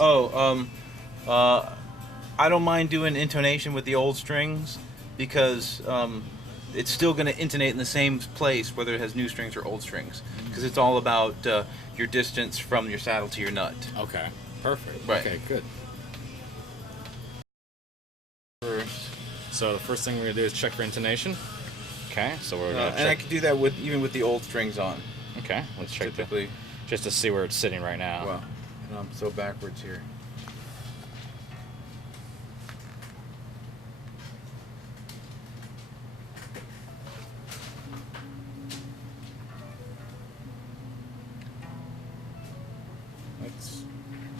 Oh, I don't mind doing intonation with the old strings because it's still going to intonate in the same place whether it has new strings or old strings, because it's all about your distance from your saddle to your nut. Okay, perfect. Right. Okay, good. First. So the first thing we're going to do is check for intonation. Okay, so we're going to check. And I could do that even with the old strings on. Okay, let's check typically. Just to see where it's sitting right now. Well, I'm so backwards here.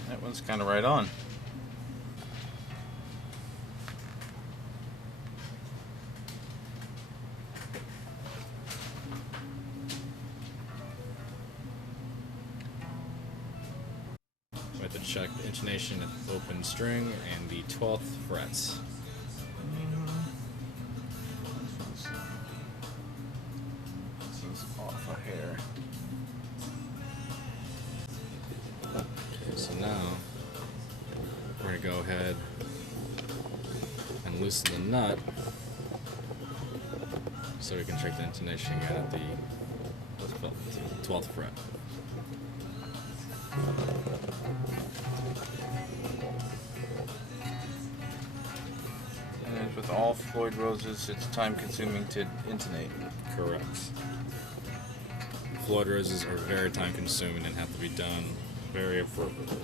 That one's kind of right on. We have to check the intonation at the open string and the 12th frets. This is off a hair. Okay, so now we're going to go ahead and loosen the nut so we can check the intonation again at the 12th fret. And with all Floyd Roses, it's time consuming to intonate. Correct. Floyd Roses are very time consuming and have to be done very appropriately.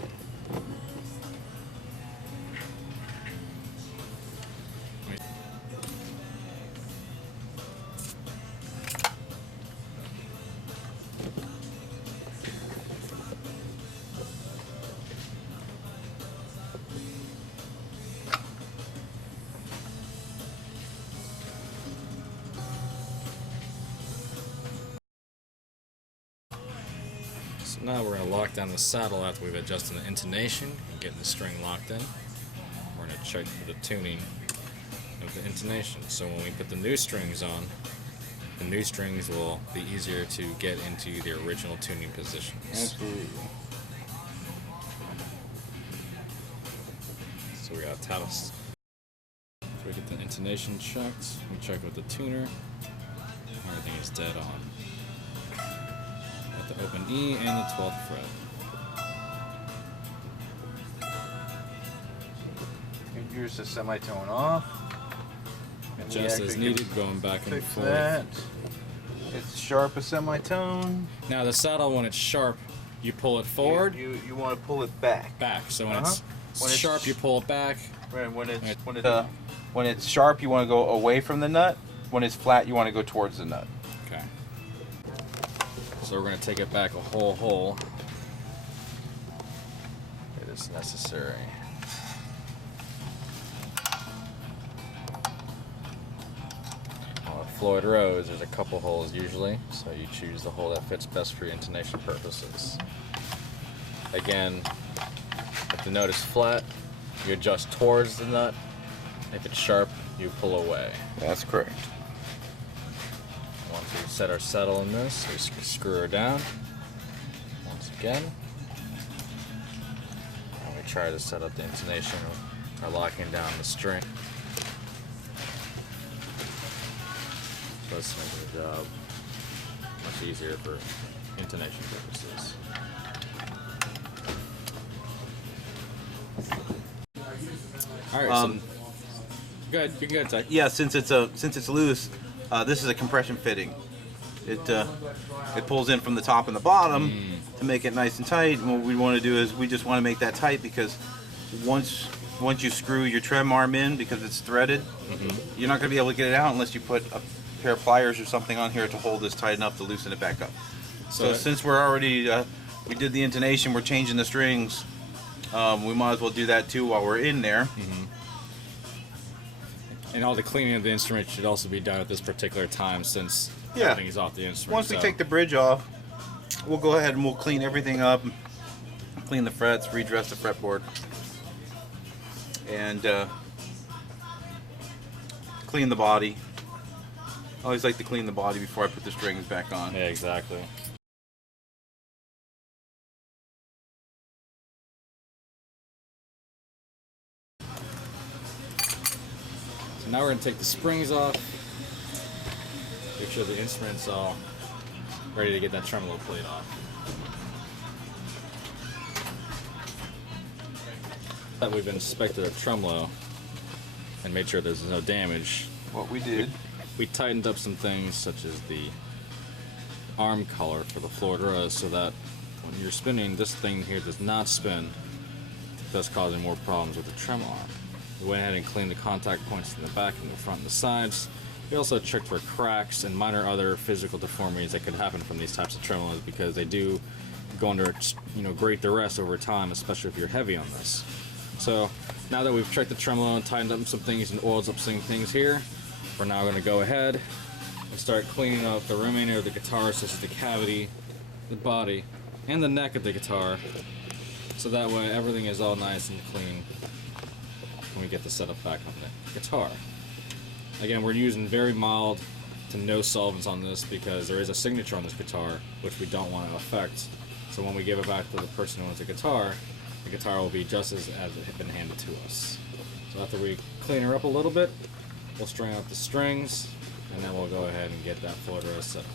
So now we're going to lock down the saddle after we've adjusted the intonation and getting the string locked in. We're going to check for the tuning of the intonation. So when we put the new strings on, the new strings will be easier to get into the original tuning positions. Absolutely. So we got taps. So we get the intonation checked. We check with the tuner. Everything is dead on. Got the open E and the 12th fret. Here's the semitone off. And Just as needed, going back and fix forth. that. It's sharp a semitone. Now the saddle, when it's sharp, you pull it forward. You want to pull it back. Back. So when Uh-huh. it's sharp, you pull it back. Right. When it's sharp, you want to go away from the nut. When it's flat, you want to go towards the nut. Okay. So we're going to take it back a whole hole. It is necessary. Floyd Rose, there's a couple holes usually, so you choose the hole that fits best for your intonation purposes. Again, if the note is flat, you adjust towards the nut. If it's sharp, you pull away. That's correct. Once we set our saddle in this, we screw her down. Once again. And we try to set up the intonation or locking down the string. Let's make the job much easier for intonation purposes. All right, so go ahead. You can go ahead, Ty. Yeah, since it's loose, this is a compression fitting. It pulls in from the top and the bottom to make it nice and tight. And what we want to do is we just want to make that tight because once you screw your trem arm in, because it's threaded, you're not going to be able to get it out unless you put a pair of pliers or something on here to hold this tight enough to loosen it back up. So since we're already we did the intonation, we're changing the strings. We might as well do that too while we're in there. And all the cleaning of the instrument should also be done at this particular time, since everything is off the instrument. Once we take the bridge off, we'll go ahead and we'll clean everything up, clean the frets, redress the fretboard, and clean the body. I always like to clean the body before I put the strings back on. Yeah, exactly. Now we're going to take the springs off. Make sure the instrument's all ready to get that tremolo plate off. That we've inspected the tremolo and made sure there's no damage. What we did, we tightened up some things such as the arm collar for the Floyd Rose so that when you're spinning, this thing here does not spin, thus causing more problems with the trem arm. We went ahead and cleaned the contact points in the back and the front and the sides. We also checked for cracks and minor other physical deformities that could happen from these types of tremolos because they do go under, great duress over time, especially if you're heavy on this. So now that we've checked the tremolo and tightened up some things and oiled up some things here, we're now going to go ahead and start cleaning up the remainder of the guitar, such as the cavity, the body, and the neck of the guitar, so that way everything is all nice and clean when we get the setup back on the guitar. Again, we're using very mild to no solvents on this because there is a signature on this guitar which we don't want to affect. So when we give it back to the person who owns the guitar will be just as it had been handed to us. So after we clean her up a little bit, we'll string out the strings, and then we'll go ahead and get that Floyd Rose set up.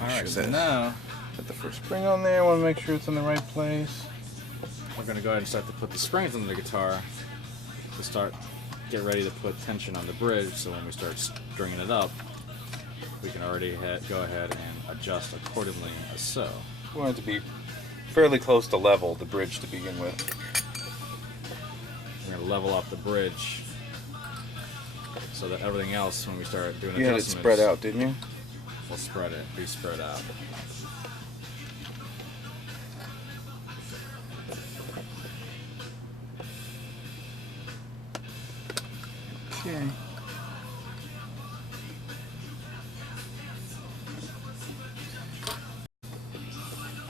Alright, so now put the first spring on there. I want to make sure it's in the right place. we're going to go ahead and start to put the springs on the guitar to get ready to put tension on the bridge, so when we start stringing it up, we can already go ahead and adjust accordingly as so. We want it to be fairly close to level, the bridge to begin with. We're going to level up the bridge so that everything else, when we start doing adjustments... You had it spread out, didn't you? We'll spread it, be spread out. Okay.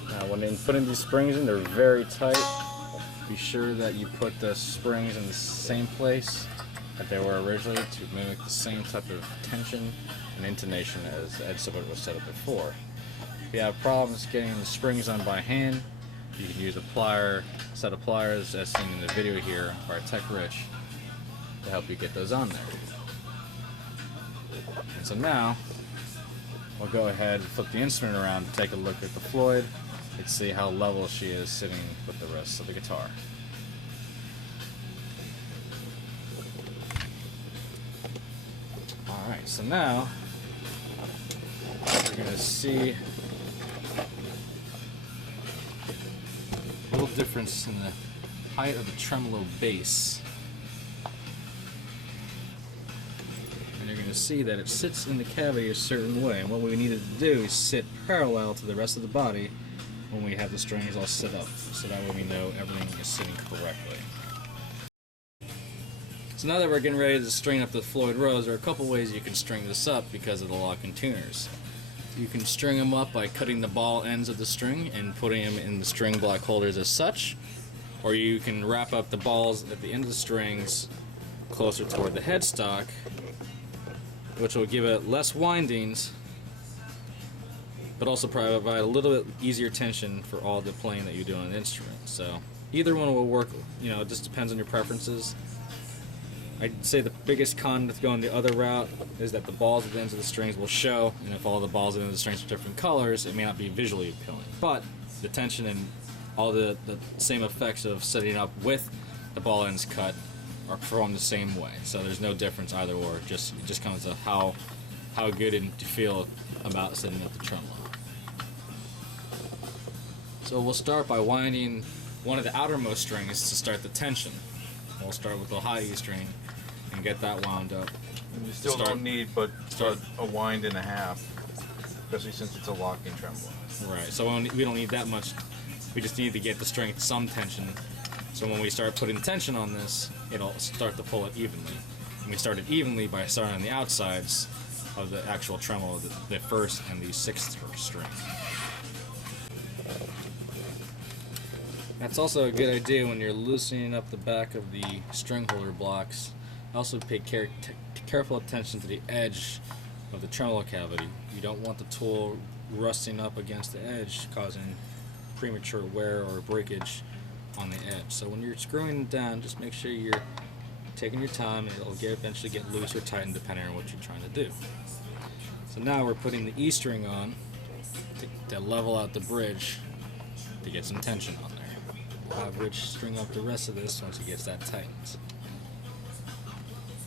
Now when you put in these springs in, they're very tight. Be sure that you put the springs in the same place that they were originally to mimic the same type of tension and intonation as Ed Silver was set up before. If you have problems getting the springs on by hand, you can use a set of pliers as seen in the video here by Tech Rich to help you get those on there. And so now, we'll go ahead and flip the instrument around to take a look at the Floyd and see how level she is sitting with the rest of the guitar. Alright, so now we're going to see a little difference in the height of the tremolo bass. And you're going to see that it sits in the cavity a certain way, and what we needed to do is sit parallel to the rest of the body when we have the strings all set up, so that way we know everything is sitting correctly. So now that we're getting ready to string up the Floyd Rose, there are a couple ways you can string this up because of the lock-in tuners. You can string them up by cutting the ball ends of the string and putting them in the string block holders as such, or you can wrap up the balls at the end of the strings closer toward the headstock, which will give it less windings but also provide a little bit easier tension for all the playing that you do on an instrument. So either one will work, it just depends on your preferences. I'd say the biggest con with going the other route is that the balls at the ends of the strings will show, and if all the balls at the ends of the strings are different colors, it may not be visually appealing. But the tension and all the same effects of setting up with the ball ends cut are performed the same way. So there's no difference either or. It just comes to how good you feel about setting up the tremolo. So we'll start by winding one of the outermost strings to start the tension. We'll start with the high E string and get that wound up. And you still don't need but a wind and a half, especially since it's a locking tremolo. Right, so we don't need that much. We just need to get the string some tension. So when we start putting tension on this, it'll start to pull it evenly. And we start it evenly by starting on the outsides of the actual tremolo, the first and the sixth string. That's also a good idea when you're loosening up the back of the string holder blocks. Also pay careful attention to the edge of the tremolo cavity. You don't want the tool rusting up against the edge, causing premature wear or breakage on the edge. So when you're screwing it down, just make sure you're taking your time, and it'll eventually get loose or tightened depending on what you're trying to do. So now we're putting the E string on to level out the bridge to get some tension on there. We'll have Rich string up the rest of this once he gets that tightened.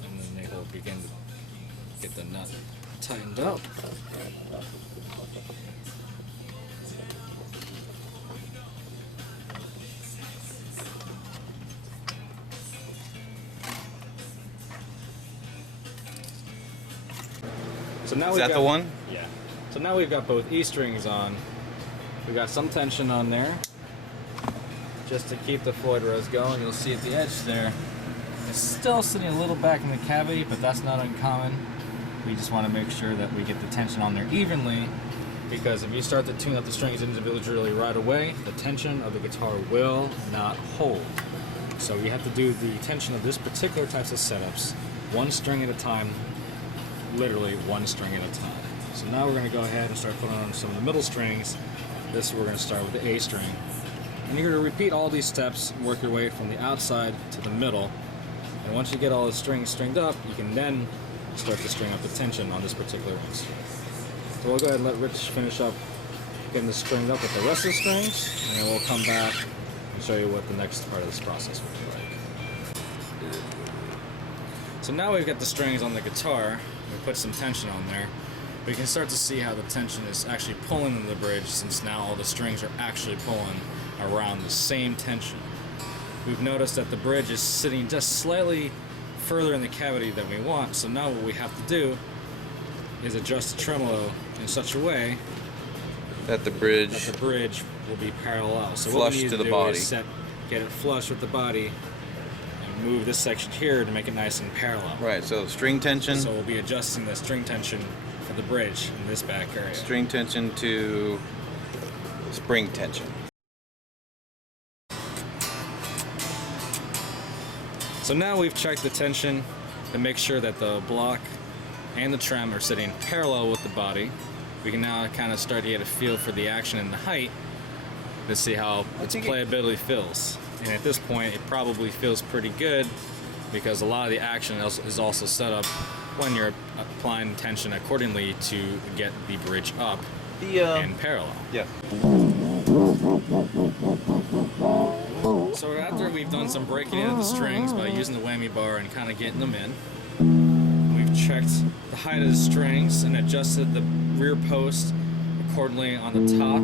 And then they will begin to get the nut tightened up. So now Is that the one? Yeah. So now we've got both E strings on. We got some tension on there, just to keep the Floyd Rose going. You'll see at the edge there, it's still sitting a little back in the cavity, but that's not uncommon. We just want to make sure that we get the tension on there evenly, because if you start to tune up the strings individually right away, the tension of the guitar will not hold. So you have to do the tension of this particular types of setups, one string at a time, literally one string at a time. So now we're going to go ahead and start putting on some of the middle strings. This we're going to start with the A string. And you're going to repeat all these steps and work your way from the outside to the middle. And once you get all the strings stringed up, you can then start to string up the tension on this particular instrument. So we'll go ahead and let Rich finish up getting this stringed up with the rest of the strings, and then we'll come back and show you what the next part of this process will be like. So now we've got the strings on the guitar. We put some tension on there. We can start to see how the tension is actually pulling in the bridge, since now all the strings are actually pulling around the same tension. We've noticed that the bridge is sitting just slightly further in the cavity than we want, so now what we have to do is adjust the tremolo in such a way That the bridge will be parallel. So flush what we need to to the do body. is get it flush with the body and move this section here to make it nice and parallel. Right, so string tension. So we'll be adjusting the string tension for the bridge in this back area. String tension to spring tension. So now we've checked the tension to make sure that the block and the trem are sitting parallel with the body. We can now kind of start to get a feel for the action and the height to see how its playability feels. And at this point, it probably feels pretty good, because a lot of the action is also set up when you're applying tension accordingly to get the bridge up and parallel. Yeah. So after we've done some breaking into the strings by using the whammy bar and kind of getting them in, we've checked the height of the strings and adjusted the rear post accordingly on the top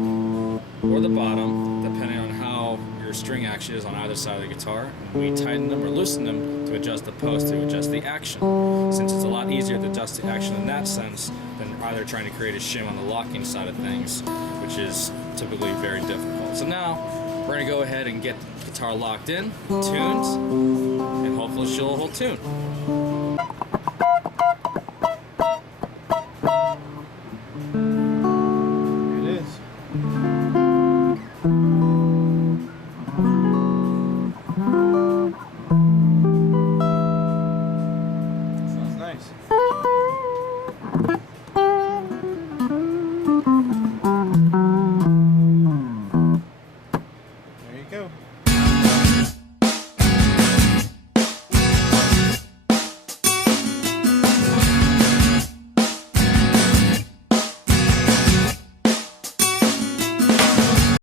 or the bottom, depending on how your string action is on either side of the guitar. And we tighten them or loosen them to adjust the post to adjust the action, since it's a lot easier to adjust the action in that sense than either trying to create a shim on the locking side of things, which is typically very difficult. So now we're going to go ahead and get the guitar locked in, tuned, and hopefully she'll hold tune.